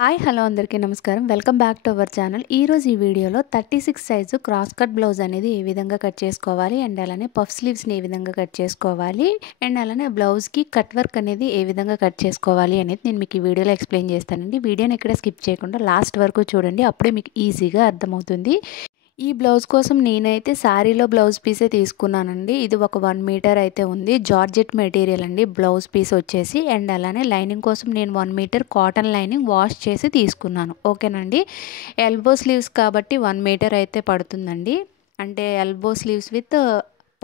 Hi hello అందరికీ నమస్కారం. Welcome back to our channel. ఈరోజు ఈ వీడియోలో 36 సైజు క్రాస్ కట్ బ్లౌజ్ అనేది ఏ విధంగా కట్ చేసుకోవాలి అండ్ అలానే పఫ్ స్లీవ్స్ని ఏ విధంగా కట్ చేసుకోవాలి అండ్ అలానే బ్లౌజ్కి కట్ వర్క్ అనేది ఏ విధంగా కట్ చేసుకోవాలి అనేది నేను మీకు ఈ వీడియోలో ఎక్స్ప్లెయిన్ చేస్తానండి. వీడియోని ఎక్కడ స్కిప్ చేయకుండా లాస్ట్ వరకు చూడండి, అప్పుడే మీకు ఈజీగా అర్థమవుతుంది. ఈ బ్లౌజ్ కోసం నేనైతే శారీలో బ్లౌజ్ పీసే తీసుకున్నానండి. ఇది ఒక 1 మీటర్ అయితే ఉంది. జార్జెట్ మెటీరియల్ అండి బ్లౌజ్ పీస్ వచ్చేసి. అండ్ అలానే లైనింగ్ కోసం నేను 1 మీటర్ కాటన్ లైనింగ్ వాష్ చేసి తీసుకున్నాను. ఓకేనండి. ఎల్బో స్లీవ్స్ కాబట్టి 1 మీటర్ అయితే పడుతుందండి. అంటే ఎల్బో స్లీవ్స్ విత్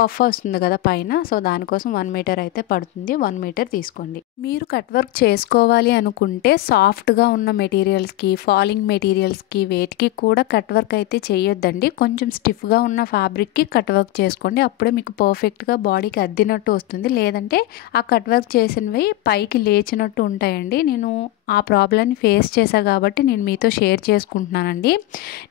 పఫ్ వస్తుంది కదా పైన, సో దానికోసం 1 మీటర్ అయితే పడుతుంది. 1 మీటర్ తీసుకోండి. మీరు కట్ వర్క్ చేసుకోవాలి అనుకుంటే సాఫ్ట్గా ఉన్న మెటీరియల్స్కి, ఫాలింగ్ మెటీరియల్స్కి వేటికి కూడా కట్ వర్క్ అయితే చేయొద్దండి. కొంచెం స్టిఫ్గా ఉన్న ఫ్యాబ్రిక్కి కట్ వర్క్ చేసుకోండి. అప్పుడే మీకు పర్ఫెక్ట్గా బాడీకి అద్దినట్టు వస్తుంది. లేదంటే ఆ కట్ వర్క్ చేసినవి పైకి లేచినట్టు ఉంటాయండి. నేను ఆ ప్రాబ్లమ్ని ఫేస్ చేశా కాబట్టి నేను మీతో షేర్ చేసుకుంటున్నానండి.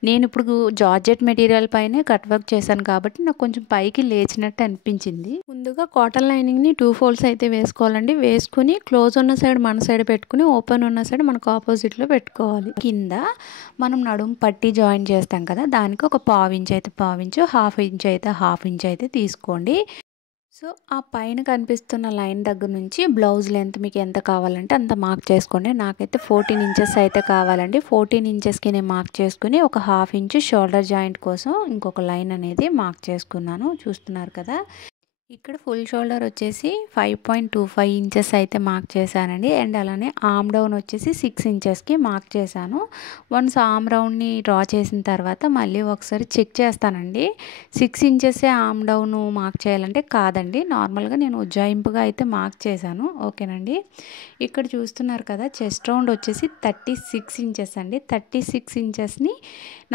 నేను ఇప్పుడు జార్జెట్ మెటీరియల్ పైనే కట్ వర్క్ చేశాను కాబట్టి నాకు కొంచెం పైకి లేచినట్టు అనిపించింది. ముందుగా కాటన్ లైనింగ్ని 2 ఫోల్డ్స్ అయితే వేసుకోవాలండి. వేసుకుని క్లోజ్ ఉన్న సైడ్ మన సైడ్ పెట్టుకుని ఓపెన్ ఉన్న సైడ్ మనకు ఆపోజిట్లో పెట్టుకోవాలి. కింద మనం నడుము పట్టి జాయిన్ చేస్తాం కదా, దానికి ఒక 1/4 ఇంచ్ అయితే 1/4 ఇంచ్, 1/2 ఇంచ్ అయితే 1/2 ఇంచ్ అయితే తీసుకోండి. సో ఆ పైన కనిపిస్తున్న లైన్ దగ్గర నుంచి బ్లౌజ్ లెంత్ మీకు ఎంత కావాలంటే అంత మార్క్ చేసుకోండి. నాకైతే 14 ఇంచెస్ అయితే కావాలండి. 14 ఇంచెస్కి నేను మార్క్ చేసుకుని ఒక 1/2 ఇంచ్ షోల్డర్ జాయింట్ కోసం ఇంకొక లైన్ అనేది మార్క్ చేసుకున్నాను. చూస్తున్నారు కదా, ఇక్కడ ఫుల్ షోల్డర్ వచ్చేసి 5.25 ఇంచెస్ అయితే మార్క్ చేశానండి. అండ్ అలానే ఆమ్ డౌన్ వచ్చేసి 6 ఇంచెస్కి మార్క్ చేశాను. వన్స్ ఆమ్ రౌండ్ని డ్రా చేసిన తర్వాత మళ్ళీ ఒకసారి చెక్ చేస్తానండి. 6 ఇంచెసే ఆమ్ డౌన్ మార్క్ చేయాలంటే కాదండి, నార్మల్గా నేను ఉజ్జాయింపుగా అయితే మార్క్ చేశాను. ఓకేనండి. ఇక్కడ చూస్తున్నారు కదా, చెస్ట్ రౌండ్ వచ్చేసి 36 ఇంచెస్ అండి. 36 ఇంచెస్ని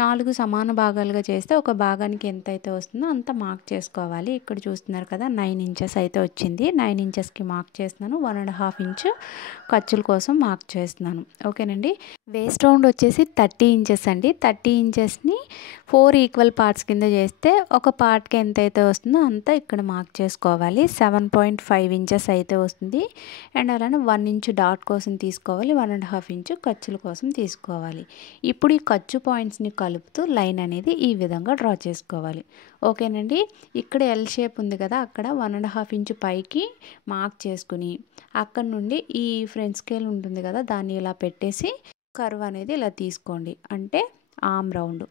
4 సమాన భాగాలుగా చేస్తే ఒక భాగానికి ఎంత అయితే వస్తుందో అంత మార్క్ చేసుకోవాలి. ఇక్కడ చూస్తున్నారు కదా, 9 ఇంచెస్ అయితే వచ్చింది. 9 ఇంచెస్కి మార్క్ చేస్తున్నాను. 1.5 ఇంచ్ ఖర్చుల కోసం మార్క్ చేస్తున్నాను. ఓకేనండి. వేస్ట్ రౌండ్ వచ్చేసి 30 ఇంచెస్ అండి. 30 ఇంచెస్ని 4 ఈక్వల్ పార్ట్స్ కింద చేస్తే ఒక పార్ట్కి ఎంత అయితే వస్తుందో అంతా ఇక్కడ మార్క్ చేసుకోవాలి. 7.5 ఇంచెస్ అయితే వస్తుంది. అండ్ అలానే 1 ఇంచ్ డాట్ కోసం తీసుకోవాలి. 1.5 ఇంచ్ ఖర్చుల కోసం తీసుకోవాలి. ఇప్పుడు ఈ ఖర్చు పాయింట్స్ని కలుపుతూ లైన్ అనేది ఈ విధంగా డ్రా చేసుకోవాలి. ఓకేనండి. ఇక్కడ ఎల్ షేప్ ఉంది కదా, అక్కడ 1.5 ఇంచ్ పైకి మార్క్ చేసుకుని అక్కడ నుండి ఈ ఫ్రంట్ స్కేల్ ఉంటుంది కదా, దాన్ని ఇలా పెట్టేసి కర్వ్ అనేది ఇలా తీసుకోండి. అంటే ఆమ్ రౌండ్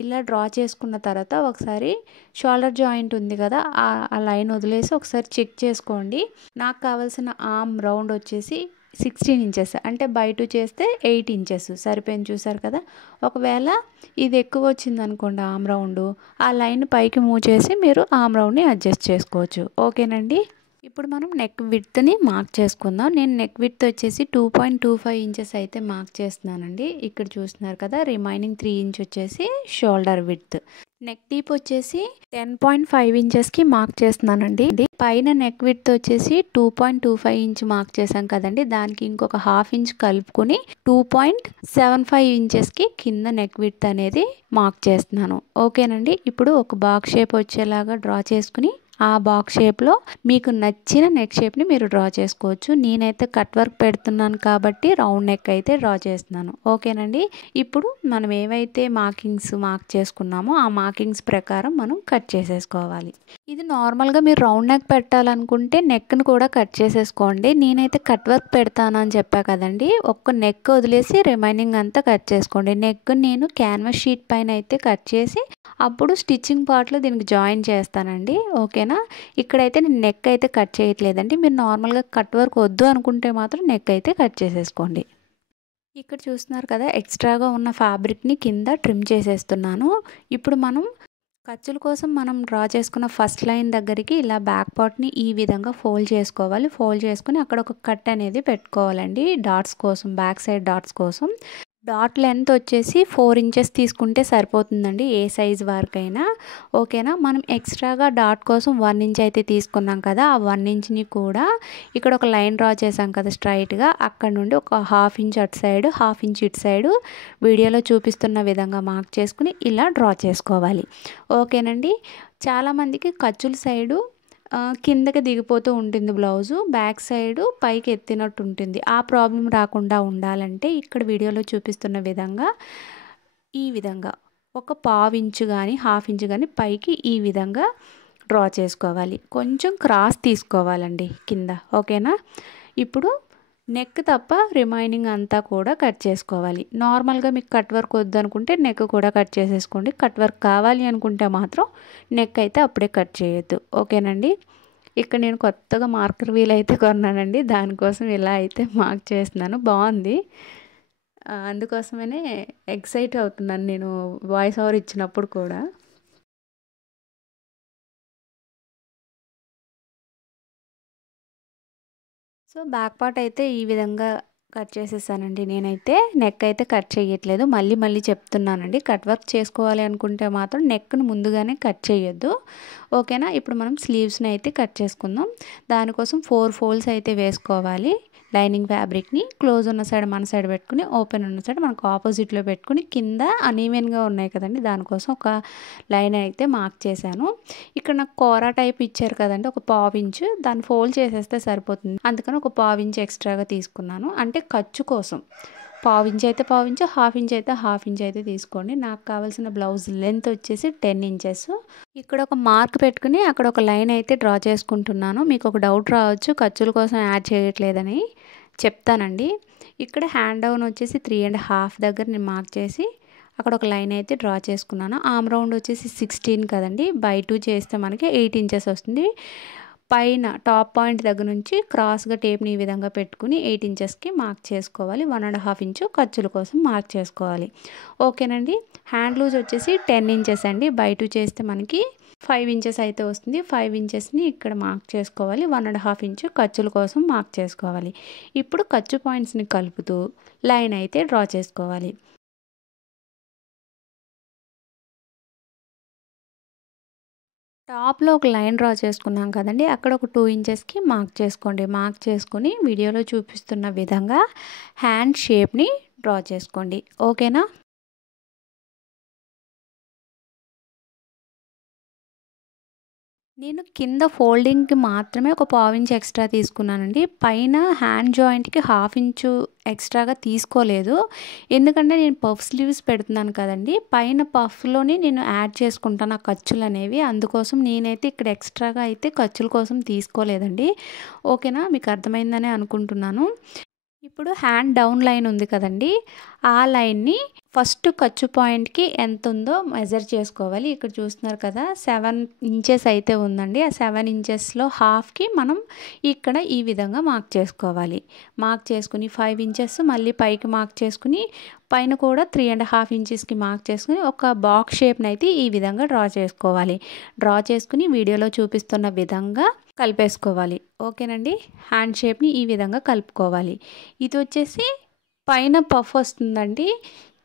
ఇలా డ్రా చేసుకున్న తర్వాత ఒకసారి షోల్డర్ జాయింట్ ఉంది కదా, ఆ లైన్ వదిలేసి ఒకసారి చెక్ చేసుకోండి. నాకు కావాల్సిన ఆమ్ రౌండ్ వచ్చేసి 16 ఇంచెస్, అంటే బై 2 చేస్తే 8 ఇంచెస్ సరిపోయింది. చూసారు కదా. ఒకవేళ ఇది ఎక్కువ వచ్చింది అనుకోండి ఆమ్ రౌండ్, ఆ లైన్ పైకి మూవ్ చేసి మీరు ఆమ్ రౌండ్ని అడ్జస్ట్ చేసుకోవచ్చు. ఓకేనండి. ఇప్పుడు మనం నెక్ విడ్త్ని మార్క్ చేసుకుందాం. నేను నెక్ విడ్త్ వచ్చేసి 2.25 ఇంచెస్ అయితే మార్క్ చేస్తున్నానండి. ఇక్కడ చూస్తున్నారు కదా, రిమైనింగ్ 3 ఇంచ్ వచ్చేసి షోల్డర్ విడ్త్. నెక్ డీప్ వచ్చేసి 10.5 ఇంచెస్కి మార్క్ చేస్తున్నానండి. పైన నెక్ విడ్త్ వచ్చేసి 2.25 ఇంచ్ మార్క్ చేశాం కదండి, దానికి ఇంకొక 1/2 ఇంచ్ కలుపుకొని 2.75 ఇంచెస్కి కింద నెక్ విడ్త్ అనేది మార్క్ చేస్తున్నాను. ఓకేనండి. ఇప్పుడు ఒక బాక్స్ షేప్ వచ్చేలాగా డ్రా చేసుకుని ఆ బాక్స్ షేప్లో మీకు నచ్చిన నెక్ షేప్ని మీరు డ్రా చేసుకోవచ్చు. నేనైతే కట్ వర్క్ పెడుతున్నాను కాబట్టి రౌండ్ నెక్ అయితే డ్రా చేస్తున్నాను. ఓకేనండి. ఇప్పుడు మనం ఏవైతే మార్క్ చేసుకున్నామో ఆ మార్కింగ్స్ ప్రకారం మనం కట్ చేసేసుకోవాలి. ఇది నార్మల్గా మీరు రౌండ్ నెక్ పెట్టాలనుకుంటే నెక్ని కూడా కట్ చేసేసుకోండి. నేనైతే కట్ వర్క్ పెడతానని చెప్పా కదండి, ఒక్క నెక్ వదిలేసి రిమైనింగ్ అంతా కట్ చేసుకోండి. నెక్ నేను క్యాన్వాస్ షీట్ పైన అయితే కట్ చేసి అప్పుడు స్టిచ్చింగ్ పార్ట్లో దీనికి జాయిన్ చేస్తానండి. ఓకేనా. ఇక్కడైతే నేను నెక్ అయితే కట్ చేయట్లేదండి. మీరు నార్మల్గా కట్ వర్క్ వద్దు అనుకుంటే మాత్రం నెక్ అయితే కట్ చేసేసుకోండి. ఇక్కడ చూస్తున్నారు కదా, ఎక్స్ట్రాగా ఉన్న ఫ్యాబ్రిక్ని కింద ట్రిమ్ చేసేస్తున్నాను. ఇప్పుడు మనం ఖర్చుల కోసం మనం డ్రా చేసుకున్న ఫస్ట్ లైన్ దగ్గరికి ఇలా బ్యాక్ పార్ట్ని ఈ విధంగా ఫోల్డ్ చేసుకోవాలి. ఫోల్డ్ చేసుకుని అక్కడ ఒక కట్ అనేది పెట్టుకోవాలండి డాట్స్ కోసం, బ్యాక్ సైడ్ డాట్స్ కోసం. డాట్ లెంత్ వచ్చేసి 4 ఇంచెస్ తీసుకుంటే సరిపోతుందండి, ఏ సైజ్ వరకైనా. ఓకేనా. మనం ఎక్స్ట్రాగా డాట్ కోసం 1 ఇంచ్ అయితే తీసుకున్నాం కదా, ఆ 1 ఇంచ్ని కూడా ఇక్కడ ఒక లైన్ డ్రా చేసాం కదా స్ట్రైట్గా, అక్కడ నుండి ఒక 1/2 ఇంచ్ అటు సైడ్ 1/2 ఇంచ్ ఇటు సైడు వీడియోలో చూపిస్తున్న విధంగా మార్క్ చేసుకుని ఇలా డ్రా చేసుకోవాలి. ఓకేనండి. చాలామందికి ఖర్చుల సైడు కిందకి దిగిపోతూ ఉంటుంది బ్లౌజు. బ్యాక్ సైడ్ పైకి ఎత్తినట్టు ఉంటుంది. ఆ ప్రాబ్లం రాకుండా ఉండాలంటే ఇక్కడ వీడియోలో చూపిస్తున్న విధంగా ఈ విధంగా ఒక పావు ఇంచు కానీ హాఫ్ ఇంచు కానీ పైకి ఈ విధంగా డ్రా చేసుకోవాలి. కొంచెం క్రాస్ తీసుకోవాలండి కింద. ఓకేనా? ఇప్పుడు నెక్ తప్ప రిమైనింగ్ అంతా కూడా కట్ చేసుకోవాలి. నార్మల్గా మీకు కట్ వర్క్ వద్దనుకుంటే నెక్ కూడా కట్ చేసేసుకోండి. కట్ వర్క్ కావాలి అనుకుంటే మాత్రం నెక్ అయితే అప్పుడే కట్ చేయొద్దు. ఓకేనండి? ఇక్కడ నేను కొత్తగా మార్కర్ వీల్ అయితే కొన్నానండి. దానికోసం ఇలా అయితే మార్క్ చేస్తున్నాను. బాగుంది. అందుకోసమనే ఎక్సైట్ అవుతున్నాను నేను వాయిస్ ఓవర్ ఇచ్చినప్పుడు కూడా. సో బ్యాక్ పార్ట్ అయితే ఈ విధంగా కట్ చేసేసానండి నేనైతే. నెక్ అయితే కట్ చేయట్లేదు. మళ్ళీ చెప్తున్నానండి, కట్ వర్క్ చేసుకోవాలి అనుకుంటే మాత్రం నెక్ను ముందుగానే కట్ చేయొద్దు. ఓకేనా? ఇప్పుడు మనం స్లీవ్స్ని అయితే కట్ చేసుకుందాం. దానికోసం 4 ఫోల్డ్స్ అయితే వేసుకోవాలి. లైనింగ్ ఫ్యాబ్రిక్ని క్లోజ్ ఉన్న సైడ్ మన సైడ్ పెట్టుకుని, ఓపెన్ ఉన్న సైడ్ మనకు ఆపోజిట్లో పెట్టుకుని, కింద అనీవెన్గా ఉన్నాయి కదండి, దానికోసం ఒక లైన్ అయితే మార్క్ చేశాను. ఇక్కడ నాకు కోరా టైప్ ఇచ్చారు కదండి, ఒక పావు ఇంచు, దాన్ని ఫోల్డ్ చేసేస్తే సరిపోతుంది. అందుకని ఒక పావు ఇంచు ఎక్స్ట్రాగా తీసుకున్నాను. అంటే ఖర్చు కోసం పావు ఇంచు అయితే పావు ఇంచు, హాఫ్ ఇంచ్ అయితే హాఫ్ ఇంచ్ అయితే తీసుకోండి. నాకు కావాల్సిన బ్లౌజ్ లెంత్ వచ్చేసి 10 ఇంచెస్. ఇక్కడ ఒక మార్క్ పెట్టుకుని అక్కడ ఒక లైన్ అయితే డ్రా చేసుకుంటున్నాను. మీకు ఒక డౌట్ రావచ్చు, ఖర్చుల కోసం యాడ్ చేయట్లేదని. చెప్తానండి. ఇక్కడ హ్యాండ్ డౌన్ వచ్చేసి 3.5 దగ్గర నేను మార్క్ చేసి అక్కడ ఒక లైన్ అయితే డ్రా చేసుకున్నాను. ఆర్మ్ రౌండ్ వచ్చేసి 16 కదండి, బై 2 చేస్తే మనకి 8 ఇంచెస్ వస్తుంది. పైన టాప్ పాయింట్ దగ్గర నుంచి క్రాస్గా టేప్ని ఈ విధంగా పెట్టుకుని 8 ఇంచెస్కి మార్క్ చేసుకోవాలి. 1.5 ఇంచు ఖర్చుల కోసం మార్క్ చేసుకోవాలి. ఓకేనండి? హ్యాండ్ లూజ్ వచ్చేసి 10 ఇంచెస్ అండి. బై 2 చేస్తే మనకి 5 ఇంచెస్ అయితే వస్తుంది. 5 ఇంచెస్ని ఇక్కడ మార్క్ చేసుకోవాలి. 1.5 ఇంచు ఖర్చుల కోసం మార్క్ చేసుకోవాలి. ఇప్పుడు ఖర్చు పాయింట్స్ని కలుపుతూ లైన్ అయితే డ్రా చేసుకోవాలి. టాప్లో ఒక లైన్ డ్రా చేసుకున్నాం కదండి, అక్కడ ఒక 2 ఇంచెస్కి మార్క్ చేసుకోండి. మార్క్ చేసుకుని వీడియోలో చూపిస్తున్న విధంగా హ్యాండ్ షేప్ని డ్రా చేసుకోండి. ఓకేనా? నేను కింద ఫోల్డింగ్కి మాత్రమే ఒక పావు ఇంచ్ ఎక్స్ట్రా తీసుకున్నానండి. పైన హ్యాండ్ జాయింట్కి హాఫ్ ఇంచు ఎక్స్ట్రాగా తీసుకోలేదు. ఎందుకంటే నేను పఫ్ స్లీవ్స్ పెడుతున్నాను కదండి, పైన పఫ్లోని నేను యాడ్ చేసుకుంటాను ఆ ఖర్చులు అనేవి. అందుకోసం నేనైతే ఇక్కడ ఎక్స్ట్రాగా అయితే ఖర్చుల కోసం తీసుకోలేదండి. ఓకేనా? మీకు అర్థమైందని అనుకుంటున్నాను. ఇప్పుడు హ్యాండ్ డౌన్ లైన్ ఉంది కదండి, ఆ లైన్ని ఫస్ట్ ఖర్చు పాయింట్కి ఎంత ఉందో మెజర్ చేసుకోవాలి. ఇక్కడ చూస్తున్నారు కదా, 7 ఇంచెస్ అయితే ఉందండి. ఆ 7 ఇంచెస్లో హాఫ్కి మనం ఇక్కడ ఈ విధంగా మార్క్ చేసుకోవాలి. మార్క్ చేసుకుని 5 ఇంచెస్ మళ్ళీ పైకి మార్క్ చేసుకుని, పైన కూడా 3.5 ఇంచెస్కి మార్క్ చేసుకుని ఒక బాక్స్ షేప్ని అయితే ఈ విధంగా డ్రా చేసుకోవాలి. డ్రా చేసుకుని వీడియోలో చూపిస్తున్న విధంగా కలిపేసుకోవాలి. ఓకేనండి? హ్యాండ్ షేప్ని ఈ విధంగా కలుపుకోవాలి. ఇది వచ్చేసి పైన పఫ్ వస్తుందండి.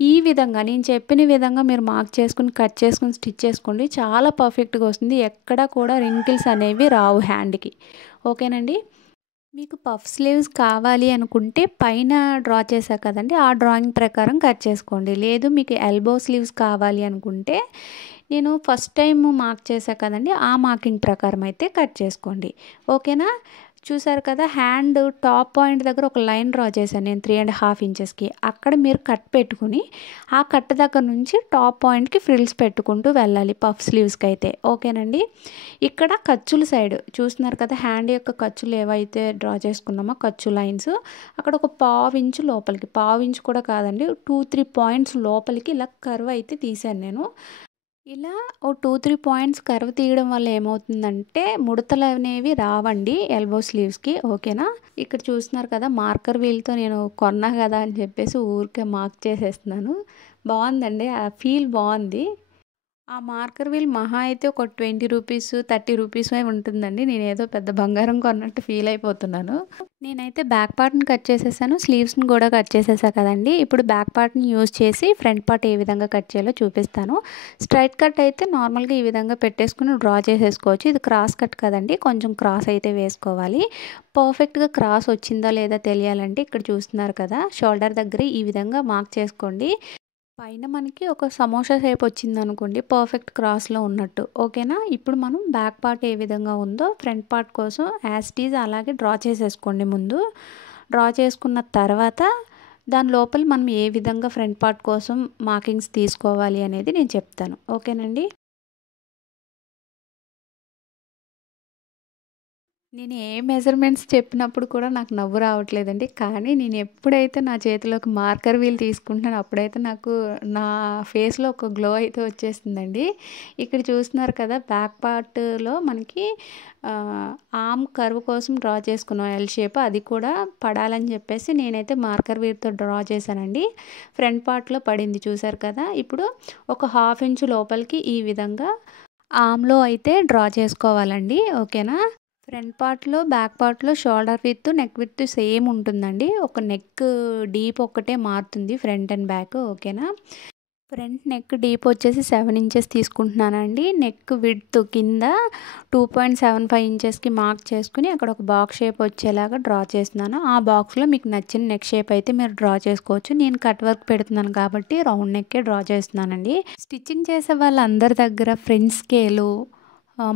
ఈ విధంగా నేను చెప్పిన విధంగా మీరు మార్క్ చేసుకుని కట్ చేసుకుని స్టిచ్ చేసుకోండి. చాలా పర్ఫెక్ట్గా వస్తుంది. ఎక్కడ కూడా రింకిల్స్ అనేవి రావు హ్యాండ్కి. ఓకేనండి? మీకు పఫ్ స్లీవ్స్ కావాలి అనుకుంటే పైన డ్రా చేశా కదండి, ఆ డ్రాయింగ్ ప్రకారం కట్ చేసుకోండి. లేదు మీకు ఎల్బో స్లీవ్స్ కావాలి అనుకుంటే నేను ఫస్ట్ టైం మార్క్ చేశా కదండి, ఆ మార్కింగ్ ప్రకారం అయితే కట్ చేసుకోండి. ఓకేనా? చూసారు కదా, హ్యాండ్ టాప్ పాయింట్ దగ్గర ఒక లైన్ డ్రా చేశాను నేను 3.5 ఇంచెస్కి. అక్కడ మీరు కట్ పెట్టుకుని ఆ కట్ దగ్గర నుంచి టాప్ పాయింట్కి ఫ్రిల్స్ పెట్టుకుంటూ వెళ్ళాలి పఫ్ స్లీవ్స్కి అయితే. ఓకేనండి? ఇక్కడ ఖర్చుల సైడ్ చూస్తున్నారు కదా, హ్యాండ్ యొక్క ఖర్చులు ఏవైతే డ్రా చేసుకున్నామో ఖర్చు లైన్స్, అక్కడ ఒక పావు ఇంచు లోపలికి, పావు ఇంచు కూడా కాదండి, 2-3 పాయింట్స్ లోపలికి ఇలా కర్వ్ అయితే తీశాను నేను. ఇలా ఓ 2-3 పాయింట్స్ కర్వ్ తీయడం వల్ల ఏమవుతుందంటే ముడతలు అనేవి రావండి ఎల్బో స్లీవ్స్కి. ఓకేనా? ఇక్కడ చూస్తున్నారు కదా, మార్కర్ వీల్తో నేను కొన్నా కదా అని చెప్పేసి ఊరికే మార్క్ చేసేస్తున్నాను. బాగుందండి, ఆ ఫీల్ బాగుంది. ఆ మార్కర్ వీల్ మహా అయితే ఒక 20 రూపీస్ 30 రూపీస్ ఉంటుందండి. నేను ఏదో పెద్ద బంగారం కొన్నట్టు ఫీల్ అయిపోతున్నాను. నేనైతే బ్యాక్ పార్ట్ని కట్ చేసేసాను, స్లీవ్స్ని కూడా కట్ చేసేసా కదండి. ఇప్పుడు బ్యాక్ పార్ట్ని యూజ్ చేసి ఫ్రంట్ పార్ట్ ఏ విధంగా కట్ చేయాలో చూపిస్తాను. స్ట్రైట్ కట్ అయితే నార్మల్గా ఈ విధంగా పెట్టేసుకుని డ్రా చేసేసుకోవచ్చు. ఇది క్రాస్ కట్ కదండి, కొంచెం క్రాస్ అయితే వేసుకోవాలి. పర్ఫెక్ట్గా క్రాస్ వచ్చిందా లేదా తెలియాలంటే ఇక్కడ చూస్తున్నారు కదా, షోల్డర్ దగ్గర ఈ విధంగా మార్క్ చేసుకోండి. పైన మనకి ఒక సమోసా షేప్ వచ్చిందనుకోండి, పర్ఫెక్ట్ క్రాస్‌లో ఉన్నట్టు. ఓకేనా? ఇప్పుడు మనం బ్యాక్ పార్ట్ ఏ విధంగా ఉందో ఫ్రంట్ పార్ట్ కోసం యాజ్ ఇట్ ఈజ్ అలాగే డ్రా చేసేసుకోండి ముందు. డ్రా చేసుకున్న తర్వాత దాని లోపల మనం ఏ విధంగా ఫ్రంట్ పార్ట్ కోసం మార్కింగ్స్ తీసుకోవాలి అనేది నేను చెప్తాను. ఓకేనండి? నేను ఏ మెజర్‌మెంట్స్ చెప్పినప్పుడు కూడా నాకు నవ్వు రావట్లేదండి. కానీ నేను ఎప్పుడైతే నా చేతిలోకి మార్కర్ వీల్ తీసుకుంటున్నానో అప్పుడైతే నాకు నా ఫేస్‌లో ఒక గ్లో అయితే వచ్చేస్తుందండి. ఇక్కడ చూస్తున్నారు కదా! బ్యాక్ పార్ట్‌లో మనకి ఆర్మ్ కర్వ్ కోసం డ్రా చేసుకున్నాం ఎల్ షేప్. అది కూడా పడాలని చెప్పేసి నేనైతే మార్కర్ వీల్‌తో డ్రా చేశానండి. ఫ్రంట్ పార్ట్‌లో పడింది చూసారు కదా! ఇప్పుడు ఒక హాఫ్ ఇంచ్ లోపలికి ఈ విధంగా ఆర్మ్‌లో అయితే డ్రా చేసుకోవాలండి. ఓకేనా? ఫ్రంట్ పార్ట్‌లో, బ్యాక్ పార్ట్‌లో shoulder width, neck width same ఉంటుందండి. ఒక నెక్ డీప్ ఒక్కటే మారుతుంది ఫ్రంట్ అండ్ బ్యాక్. ఓకేనా? ఫ్రంట్ నెక్ డీప్ వచ్చేసి 7 ఇంచెస్ తీసుకుంటున్నానండి. నెక్ విడ్త్ కింద 2.75 ఇంచెస్‌కి మార్క్ చేసుకొని అక్కడ ఒక బాక్స్ షేప్ వచ్చేలాగా డ్రా చేస్తున్నాను. ఆ బాక్స్‌లో మీకు నచ్చిన నెక్ షేప్ అయితే మీరు డ్రా చేసుకోవచ్చు. నేను కట్ వర్క్ పెడుతున్నాను కాబట్టి రౌండ్ నెక్కే డ్రా చేస్తున్నానండి. స్టిచ్చింగ్ చేసే వాళ్ళందరి దగ్గర ఫ్రెంచ్ స్కేలు,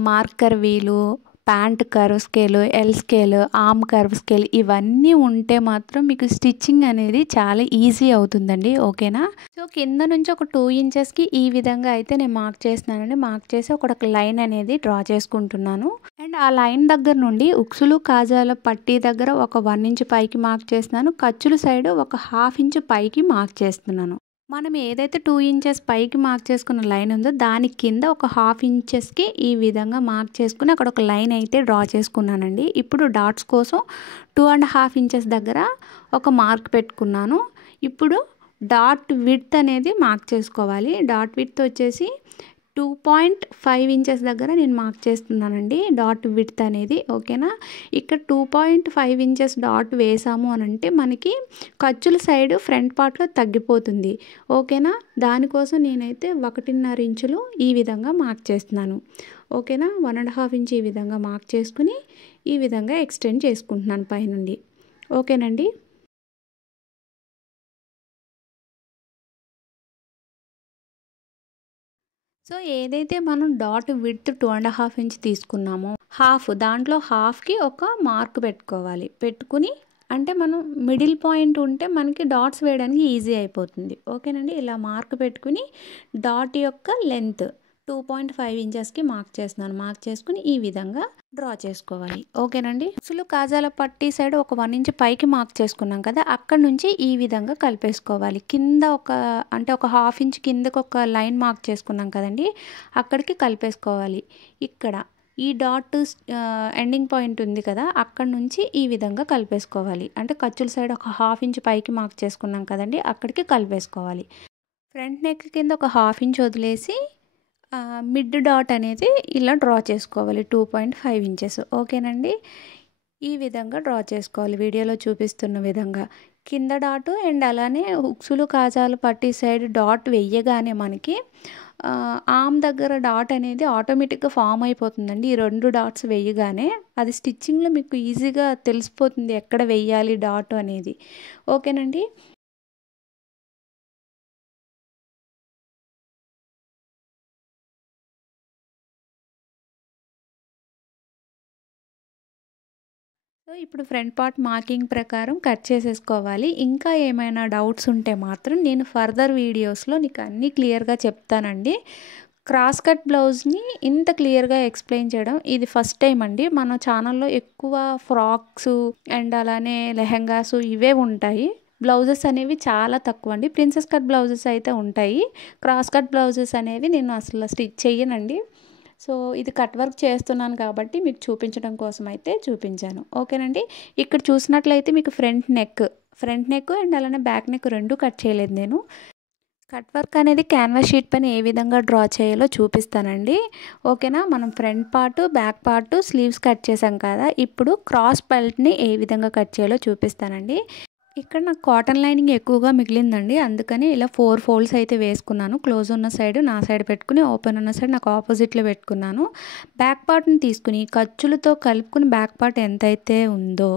మార్కర్ వీలు, pant curve scale, L scale, arm curve scale ఇవన్నీ ఉంటే మాత్రం మీకు స్టిచ్చింగ్ అనేది చాలా ఈజీ అవుతుందండి. ఓకేనా? సో, కింద నుంచి ఒక 2 ఇంచెస్‌కి ఈ విధంగా అయితే నేను మార్క్ చేస్తున్నానండి. మార్క్ చేసి ఒక లైన్ అనేది డ్రా చేసుకుంటున్నాను. అండ్ ఆ లైన్ దగ్గర నుండి ఉక్సులు, కాజాల పట్టీ దగ్గర ఒక 1 ఇంచ్ పైకి మార్క్ చేస్తున్నాను. ఖర్చుల సైడ్ ఒక హాఫ్ ఇంచ్ పైకి మార్క్ చేస్తున్నాను. మనం ఏదైతే 2 ఇంచెస్ పైకి మార్క్ చేసుకున్న లైన్ ఉందో దాని కింద ఒక హాఫ్ ఇంచెస్‌కి ఈ విధంగా మార్క్ చేసుకొని అక్కడ ఒక లైన్ అయితే డ్రా చేసుకున్నానండి. ఇప్పుడు డాట్స్ కోసం 2.5 ఇంచెస్ దగ్గర ఒక మార్క్ పెట్టుకున్నాను. ఇప్పుడు డాట్ విడ్త్ అనేది మార్క్ చేసుకోవాలి. డాట్ విడ్త్ వచ్చేసి 2.5 ఇంచెస్ దగ్గర నేను మార్క్ చేస్తున్నానండి డాట్ విడ్త్ అనేది. ఓకేనా? ఇక్కడ 2.5 ఇంచెస్ డాట్ వేసాము అనంటే మనకి ఖర్చుల సైడ్ ఫ్రంట్ పార్ట్‌లో తగ్గిపోతుంది. ఓకేనా? దానికోసం నేనైతే 1.5 ఇంచులు ఈ విధంగా మార్క్ చేస్తున్నాను. ఓకేనా? 1.5 ఇంచ్ ఈ విధంగా మార్క్ చేసుకొని ఈ విధంగా ఎక్స్టెండ్ చేసుకుంటున్నాను పైనుండి. ఓకేనండి? సో, ఏదైతే మనం డాట్ విడ్త్ 2.5 ఇంచ్ తీసుకున్నామో దాంట్లో హాఫ్‌కి ఒక మార్క్ పెట్టుకోవాలి. పెట్టుకుని అంటే మనం మిడిల్ పాయింట్ ఉంటే మనకి డాట్స్ వేయడానికి ఈజీ అయిపోతుంది. ఓకేనండి? ఇలా మార్క్ పెట్టుకుని డాట్ యొక్క లెంత్ 2.5 ఇంచెస్‌కి మార్క్ చేస్తున్నాను. మార్క్ చేసుకొని ఈ విధంగా డ్రా చేసుకోవాలి. ఓకేనండి? అసలు కాజాల పట్టీ సైడ్ ఒక 1 ఇంచ్ పైకి మార్క్ చేసుకున్నాం కదా! అక్కడి నుంచి ఈ విధంగా కలిపేసుకోవాలి. కింద ఒక హాఫ్ ఇంచ్ కిందకి ఒక లైన్ మార్క్ చేసుకున్నాం కదండీ! అక్కడికి కలిపేసుకోవాలి. ఇక్కడ ఈ డాట్ ఎండింగ్ పాయింట్ ఉంది కదా! అక్కడి నుంచి ఈ విధంగా కలిపేసుకోవాలి. అంటే ఖర్చుల సైడ్ ఒక హాఫ్ ఇంచ్ పైకి మార్క్ చేసుకున్నాం కదండీ! అక్కడికి కలిపేసుకోవాలి. ఫ్రంట్ నెక్ కింద ఒక హాఫ్ ఇంచ్ వదిలేసి మిడ్ డాట్ అనేది ఇలా డ్రా చేసుకోవాలి 2.5 ఇంచెస్. ఓకేనండి? ఈ విధంగా డ్రా చేసుకోవాలి వీడియోలో చూపిస్తున్న విధంగా. కింద డాటు అండ్ అలానే హుక్సులు, కాజాలు పట్టీ సైడ్ డాట్ వెయ్యగానే మనకి ఆర్మ్ దగ్గర డాట్ అనేది ఆటోమేటిక్‌గా ఫామ్ అయిపోతుందండి. ఈ 2 డాట్స్ వెయ్యగానే అది స్టిచ్చింగ్‌లో మీకు ఈజీగా తెలిసిపోతుంది ఎక్కడ వెయ్యాలి డాట్ అనేది. ఓకేనండి? సో, ఇప్పుడు ఫ్రంట్ పార్ట్ మార్కింగ్ ప్రకారం కట్ చేసేసుకోవాలి. ఇంకా ఏమైనా డౌట్స్ ఉంటే మాత్రం నేను ఫర్దర్ వీడియోస్‌లో నీకు అన్నీ క్లియర్‌గా చెప్తానండి. క్రాస్ కట్ బ్లౌజ్‌ని ఇంత క్లియర్‌గా ఎక్స్‌ప్లెయిన్ చేయడం ఇది ఫస్ట్ టైమ్ అండి. మన ఛానల్‌లో ఎక్కువ ఫ్రాక్సు అండ్ అలానే లెహెంగాసు ఇవే ఉంటాయి. బ్లౌజెస్ అనేవి చాలా తక్కువండి. ప్రిన్సెస్ కట్ బ్లౌజెస్ అయితే ఉంటాయి. క్రాస్ కట్ బ్లౌజెస్ అనేవి నేను అసలు స్టిచ్ చెయ్యనండి. సో, ఇది కట్ వర్క్ చేస్తున్నాను కాబట్టి మీకు చూపించడం కోసం అయితే చూపించాను. ఓకేనండి? ఇక్కడ చూసినట్లయితే మీకు ఫ్రంట్ నెక్ అండ్ అలానే బ్యాక్ నెక్ 2 కట్ చేయలేదు నేను. కట్ వర్క్ అనేది క్యాన్వాస్ షీట్ పైన ఏ విధంగా డ్రా చేయాలో చూపిస్తానండి. ఓకేనా? మనం front part, back part, sleeves cut చేసాం కదా! ఇప్పుడు క్రాస్ బెల్ట్‌ని ఏ విధంగా కట్ చేయాలో చూపిస్తానండి. ఇక్కడ నాకు కాటన్ లైనింగ్ ఎక్కువగా మిగిలిందండి. అందుకని ఇలా 4 ఫోల్డ్స్ అయితే వేసుకున్నాను. క్లోజ్ ఉన్న సైడ్ నా సైడ్ పెట్టుకుని, ఓపెన్ ఉన్న సైడ్ నాకు ఆపోజిట్లో పెట్టుకున్నాను. బ్యాక్ పార్ట్ని తీసుకుని ఖర్చులతో కలుపుకుని బ్యాక్ పార్ట్ ఎంతైతే ఉందో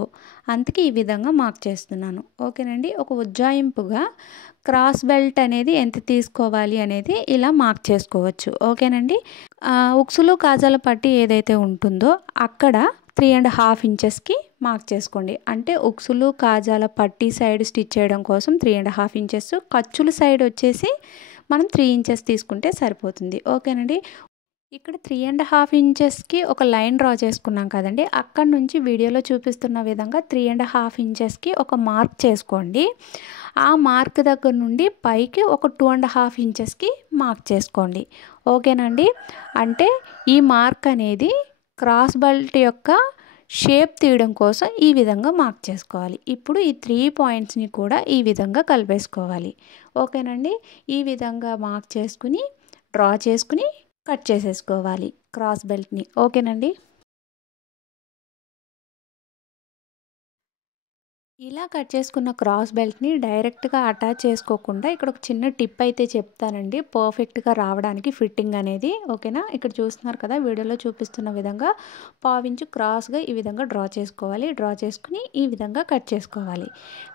అంతకి ఈ విధంగా మార్క్ చేస్తున్నాను. ఓకేనండి. ఒక ఉజ్జాయింపుగా క్రాస్ బెల్ట్ అనేది ఎంత తీసుకోవాలి అనేది ఇలా మార్క్ చేసుకోవచ్చు. ఓకేనండి. ఉక్సులు కాజాల పట్టి ఏదైతే ఉంటుందో అక్కడ 3.5 ఇంచెస్కి మార్క్ చేసుకోండి. అంటే ఉక్సులు కాజాల పట్టి సైడ్ స్టిచ్ చేయడం కోసం 3.5 ఇంచెస్, ఖర్చుల సైడ్ వచ్చేసి మనం 3 ఇంచెస్ తీసుకుంటే సరిపోతుంది. ఓకేనండి. ఇక్కడ 3.5 ఇంచెస్కి ఒక లైన్ డ్రా చేసుకున్నాం కదండి. అక్కడ నుంచి వీడియోలో చూపిస్తున్న విధంగా 3.5 ఇంచెస్కి ఒక మార్క్ చేసుకోండి. ఆ మార్క్ దగ్గర నుండి పైకి ఒక 2.5 ఇంచెస్కి మార్క్ చేసుకోండి. ఓకేనండి. అంటే ఈ మార్క్ అనేది క్రాస్ బెల్ట్ యొక్క షేప్ తీయడం కోసం ఈ విధంగా మార్క్ చేసుకోవాలి. ఇప్పుడు ఈ 3 పాయింట్స్ని కూడా ఈ విధంగా కలిపేసుకోవాలి. ఓకేనండి. ఈ విధంగా మార్క్ చేసుకుని డ్రా చేసుకుని కట్ చేసేసుకోవాలి క్రాస్ బెల్ట్ని. ఓకేనండి. ఇలా కట్ చేసుకున్న క్రాస్ బెల్ట్ని డైరెక్ట్గా అటాచ్ చేసుకోకుండా ఇక్కడ ఒక చిన్న టిప్ అయితే చెప్తానండి, పర్ఫెక్ట్గా రావడానికి ఫిట్టింగ్ అనేది. ఓకేనా. ఇక్కడ చూస్తున్నారు కదా, వీడియోలో చూపిస్తున్న విధంగా పావించు క్రాస్గా ఈ విధంగా డ్రా చేసుకోవాలి. డ్రా చేసుకుని ఈ విధంగా కట్ చేసుకోవాలి.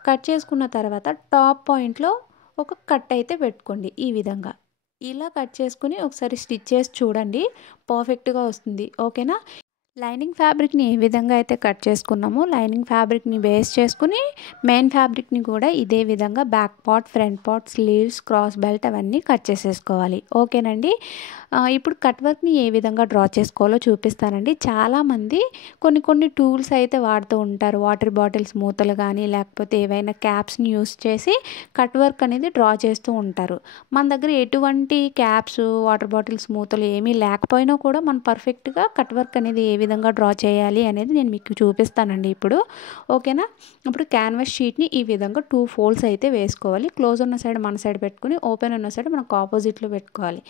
కట్ చేసుకున్న తర్వాత టాప్ పాయింట్లో ఒక కట్ అయితే పెట్టుకోండి. ఈ విధంగా ఇలా కట్ చేసుకుని ఒకసారి స్టిచ్ చేసి చూడండి, పర్ఫెక్ట్గా వస్తుంది. ఓకేనా. లైనింగ్ ఫ్యాబ్రిక్ని ఏ విధంగా అయితే కట్ చేసుకున్నామో లైనింగ్ ఫ్యాబ్రిక్ని బేస్ చేసుకుని మెయిన్ ఫ్యాబ్రిక్ని కూడా ఇదే విధంగా back part, front part, sleeves, cross belt అవన్నీ కట్ చేసేసుకోవాలి. ఓకేనండి. ఇప్పుడు కట్ వర్క్ని ఏ విధంగా డ్రా చేసుకోవాలో చూపిస్తానండి. చాలామంది కొన్ని టూల్స్ అయితే వాడుతూ ఉంటారు. వాటర్ బాటిల్స్ మూతలు కానీ లేకపోతే ఏవైనా క్యాప్స్ని యూస్ చేసి కట్ వర్క్ అనేది డ్రా చేస్తూ ఉంటారు. మన దగ్గర ఎటువంటి క్యాప్స్, వాటర్ బాటిల్స్ మూతలు ఏమీ లేకపోయినా కూడా మనం పర్ఫెక్ట్గా కట్ వర్క్ అనేది ఏ విధంగా డ్రా చేయాలి అనేది నేను మీకు చూపిస్తానండి ఇప్పుడు. ఓకేనా. ఇప్పుడు క్యాన్వాస్ షీట్ని ఈ విధంగా 2 ఫోల్డ్స్ అయితే వేసుకోవాలి. క్లోజ్ ఉన్న సైడ్ మన సైడ్ పెట్టుకుని, ఓపెన్ ఉన్న సైడ్ మనకు ఆపోజిట్లో పెట్టుకోవాలి.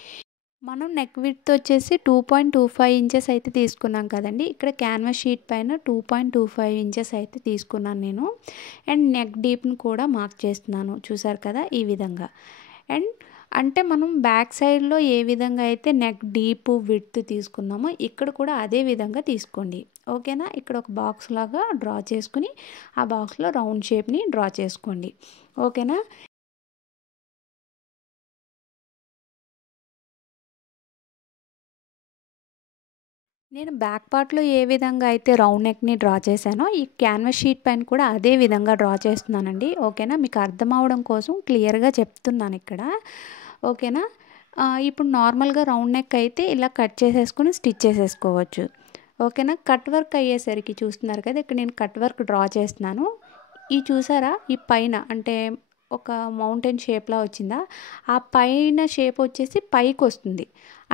మనం నెక్ విడ్త్ వచ్చేసి 2.25 ఇంచెస్ అయితే తీసుకున్నాం కదండి. ఇక్కడ క్యాన్వాస్ షీట్ పైన 2.25 ఇంచెస్ అయితే తీసుకున్నాను నేను. అండ్ నెక్ డీప్ని కూడా మార్క్ చేస్తున్నాను. చూసారు కదా ఈ విధంగా. అండ్ అంటే మనం బ్యాక్ సైడ్లో ఏ విధంగా అయితే నెక్ డీప్ విడ్త్ తీసుకున్నామో ఇక్కడ కూడా అదే విధంగా తీసుకోండి. ఓకేనా. ఇక్కడ ఒక బాక్స్ లాగా డ్రా చేసుకుని ఆ బాక్స్లో రౌండ్ షేప్ని డ్రా చేసుకోండి. ఓకేనా. నేను బ్యాక్ పార్ట్లో ఏ విధంగా అయితే రౌండ్ నెక్ని డ్రా చేశానో ఈ క్యాన్వాస్ షీట్ పైన కూడా అదే విధంగా డ్రా చేస్తున్నానండి. ఓకేనా. మీకు అర్థం అవడం కోసం క్లియర్గా చెప్తున్నాను ఇక్కడ. ఓకేనా. ఇప్పుడు నార్మల్గా రౌండ్ నెక్ అయితే ఇలా కట్ చేసేసుకుని స్టిచ్ చేసేసుకోవచ్చు. ఓకేనా. కట్ వర్క్ అయ్యేసరికి చూస్తున్నారు కదా, ఇక్కడ నేను కట్ వర్క్ డ్రా చేస్తున్నాను. ఈ చూసారా ఈ పైన అంటే ఒక మౌంటైన్ షేప్లా వచ్చిందా, ఆ పైన షేప్ వచ్చేసి పైకి వస్తుంది.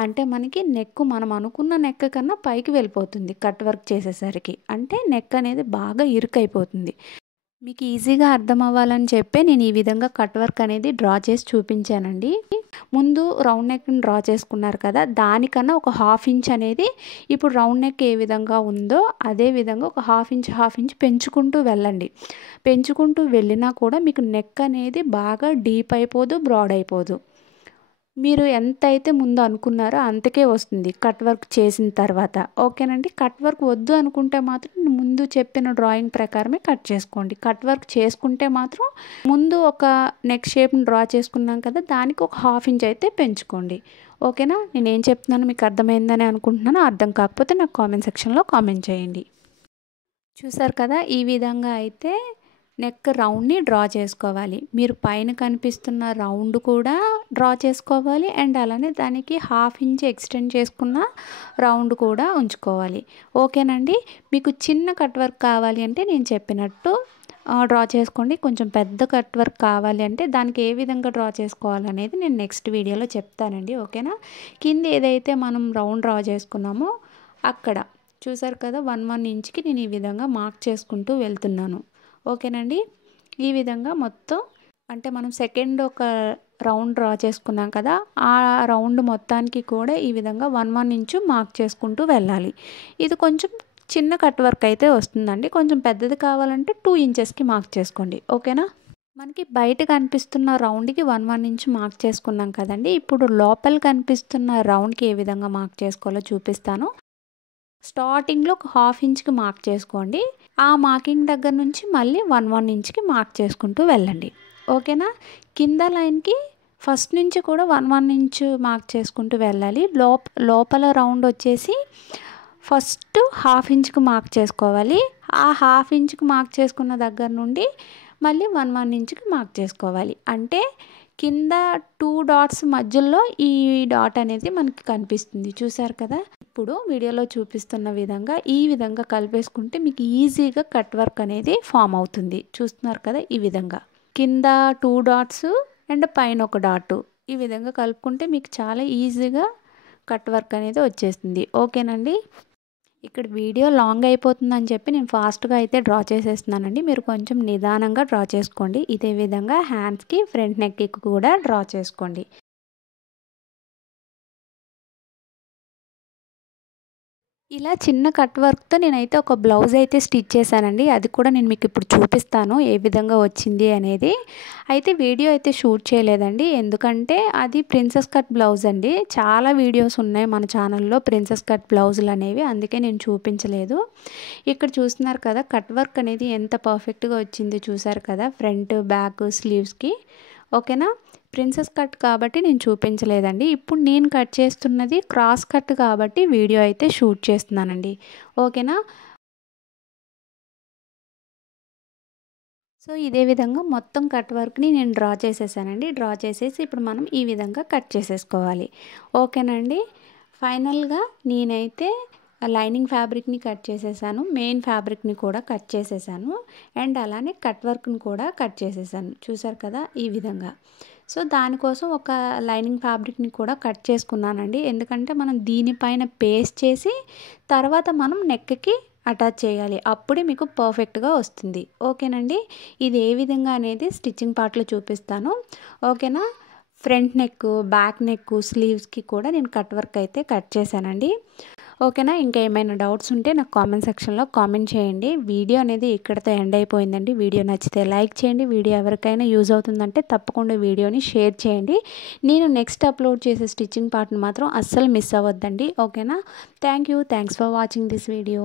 అంటే మనకి నెక్ మనం అనుకున్న నెక్ కన్నా పైకి వెళ్ళిపోతుంది కట్ వర్క్ చేసేసరికి. అంటే నెక్ అనేది బాగా ఇరుకైపోతుంది. మీకు ఈజీగా అర్థం అవ్వాలని చెప్పి నేను ఈ విధంగా కట్ వర్క్ అనేది డ్రా చేసి చూపించానండి. ముందు రౌండ్ నెక్ని డ్రా చేసుకున్నారు కదా, దానికన్నా ఒక 1/2 ఇంచ్ అనేది ఇప్పుడు రౌండ్ నెక్ ఏ విధంగా ఉందో అదే విధంగా ఒక 1/2 ఇంచ్ పెంచుకుంటూ వెళ్ళండి. పెంచుకుంటూ వెళ్ళినా కూడా మీకు నెక్ అనేది బాగా డీప్ అయిపోదు, బ్రాడ్ అయిపోదు. మీరు ఎంత అయితే ముందు అనుకున్నారో అంతకే వస్తుంది కట్ వర్క్ చేసిన తర్వాత. ఓకేనండి. కట్ వర్క్ వద్దు అనుకుంటే మాత్రం ముందు చెప్పిన డ్రాయింగ్ ప్రకారమే కట్ చేసుకోండి. కట్ వర్క్ చేసుకుంటే మాత్రం ముందు ఒక నెక్ షేప్ని డ్రా చేసుకున్నాం కదా, దానికి ఒక 1/2 ఇంచ్ అయితే పెంచుకోండి. ఓకేనా. నేనేం చెప్తున్నాను మీకు అర్థమైందని అనుకుంటున్నాను. అర్థం కాకపోతే నాకు కామెంట్ సెక్షన్లో కామెంట్ చేయండి. చూసారు కదా ఈ విధంగా అయితే నెక్ రౌండ్ని డ్రా చేసుకోవాలి. మీరు పైన కనిపిస్తున్న రౌండ్ కూడా డ్రా చేసుకోవాలి. అండ్ అలానే దానికి 1/2 ఇంచ్ ఎక్స్టెండ్ చేసుకున్న రౌండ్ కూడా ఉంచుకోవాలి. ఓకేనండి. మీకు చిన్న కట్ వర్క్ కావాలి అంటే నేను చెప్పినట్టు డ్రా చేసుకోండి. కొంచెం పెద్ద కట్ వర్క్ కావాలి అంటే దానికి ఏ విధంగా డ్రా చేసుకోవాలనేది నేను నెక్స్ట్ వీడియోలో చెప్తానండి. ఓకేనా. కింద ఏదైతే మనం రౌండ్ డ్రా చేసుకున్నామో అక్కడ చూసారు కదా 1 ఇంచ్కి నేను ఈ విధంగా మార్క్ చేసుకుంటూ వెళ్తున్నాను. ఓకేనండి. ఈ విధంగా మొత్తం అంటే మనం సెకండ్ ఒక రౌండ్ డ్రా చేసుకున్నాం కదా, ఆ రౌండ్ మొత్తానికి కూడా ఈ విధంగా 1 ఇంచు మార్క్ చేసుకుంటూ వెళ్ళాలి. ఇది కొంచెం చిన్న కట్ వర్క్ అయితే వస్తుందండి. కొంచెం పెద్దది కావాలంటే 2 ఇంచెస్కి మార్క్ చేసుకోండి. ఓకేనా. మనకి బయట కనిపిస్తున్న రౌండ్కి 1 ఇంచ్ మార్క్ చేసుకున్నాం కదండి. ఇప్పుడు లోపల కనిపిస్తున్న రౌండ్కి ఏ విధంగా మార్క్ చేసుకోవాలో చూపిస్తాను. స్టార్టింగ్లో ఒక 1/2 ఇంచ్కి మార్క్ చేసుకోండి. ఆ మార్కింగ్ దగ్గర నుంచి మళ్ళీ 1 ఇంచ్కి మార్క్ చేసుకుంటూ వెళ్ళండి. ఓకేనా. కింద లైన్కి ఫస్ట్ నుంచి కూడా 1 ఇంచ్ మార్క్ చేసుకుంటూ వెళ్ళాలి. లోపల రౌండ్ వచ్చేసి ఫస్ట్ 1/2 ఇంచ్కి మార్క్ చేసుకోవాలి. ఆ 1/2 ఇంచ్కి మార్క్ చేసుకున్న దగ్గర నుండి మళ్ళీ 1 ఇంచ్కి మార్క్ చేసుకోవాలి. అంటే కింద 2 డాట్స్ మధ్యలో ఈ డాట్ అనేది మనకి కనిపిస్తుంది. చూసారు కదా. ఇప్పుడు వీడియోలో చూపిస్తున్న విధంగా ఈ విధంగా కలిపేసుకుంటే మీకు ఈజీగా కట్ వర్క్ అనేది ఫామ్ అవుతుంది. చూస్తున్నారు కదా. ఈ విధంగా కింద 2 డాట్స్ అండ్ పైన ఒక డాట్ ఈ విధంగా కలుపుకుంటే మీకు చాలా ఈజీగా కట్ వర్క్ అనేది వచ్చేస్తుంది. ఓకేనండి. ఇక్కడ వీడియో లాంగ్ అయిపోతుందని చెప్పి నేను ఫాస్ట్గా అయితే డ్రా చేసేస్తున్నానండి. మీరు కొంచెం నిదానంగా డ్రా చేసుకోండి. ఇదే విధంగా హ్యాండ్స్కి ఫ్రంట్ నెక్కి కూడా డ్రా చేసుకోండి. ఇలా చిన్న కట్ వర్క్తో నేనైతే ఒక బ్లౌజ్ అయితే స్టిచ్ చేశానండి. అది కూడా నేను మీకు ఇప్పుడు చూపిస్తాను ఏ విధంగా వచ్చింది అనేది. అయితే వీడియో అయితే షూట్ చేయలేదండి. ఎందుకంటే అది ప్రిన్సెస్ కట్ బ్లౌజ్ అండి. చాలా వీడియోస్ ఉన్నాయి మన ఛానల్లో ప్రిన్సెస్ కట్ బ్లౌజులు అనేవి. అందుకే నేను చూపించలేదు. ఇక్కడ చూస్తున్నారు కదా కట్ వర్క్ అనేది ఎంత పర్ఫెక్ట్గా వచ్చింది చూసారు కదా. ఫ్రంట్ బ్యాక్ స్లీవ్స్కి. ఓకేనా. ప్రిన్సెస్ కట్ కాబట్టి నేను చూపించలేదండి. ఇప్పుడు నేను కట్ చేస్తున్నది క్రాస్ కట్ కాబట్టి వీడియో అయితే షూట్ చేస్తున్నానండి. ఓకేనా. సో ఇదే విధంగా మొత్తం కట్ వర్క్ని నేను డ్రా చేసేసానండి. డ్రా చేసేసి ఇప్పుడు మనం ఈ విధంగా కట్ చేసేసుకోవాలి. ఓకేనండి. ఫైనల్గా నేనైతే లైనింగ్ ఫ్యాబ్రిక్ని కట్ చేసేసాను. మెయిన్ ఫ్యాబ్రిక్ని కూడా కట్ చేసేసాను. అండ్ అలానే కట్ వర్క్ని కూడా కట్ చేసేసాను. చూసారు కదా ఈ విధంగా. సో దానికోసం ఒక లైనింగ్ ఫ్యాబ్రిక్ని కూడా కట్ చేసుకున్నానండి. ఎందుకంటే మనం దీనిపైన పేస్ట్ చేసి తర్వాత మనం నెక్కి అటాచ్ చేయాలి. అప్పుడే మీకు పర్ఫెక్ట్గా వస్తుంది. ఓకేనండి. ఇది ఏ విధంగా అనేది స్టిచ్చింగ్ పార్ట్లో చూపిస్తాను. ఓకేనా. ఫ్రంట్ నెక్, బ్యాక్ నెక్, స్లీవ్స్కి కూడా నేను కట్ వర్క్ అయితే కట్ చేశానండి. ఓకేనా. ఇంకా ఏమైనా డౌట్స్ ఉంటే నాకు కామెంట్ సెక్షన్లో కామెంట్ చేయండి. వీడియో అనేది ఇక్కడితో ఎండ్ అయిపోయిందండి. వీడియో నచ్చితే లైక్ చేయండి. వీడియో ఎవరికైనా యూజ్ అవుతుందంటే తప్పకుండా వీడియోని షేర్ చేయండి. నేను నెక్స్ట్ అప్లోడ్ చేసే స్టిచ్చింగ్ పార్ట్ని మాత్రం అస్సలు మిస్ అవ్వద్దండి. ఓకేనా. Thanks for watching this video.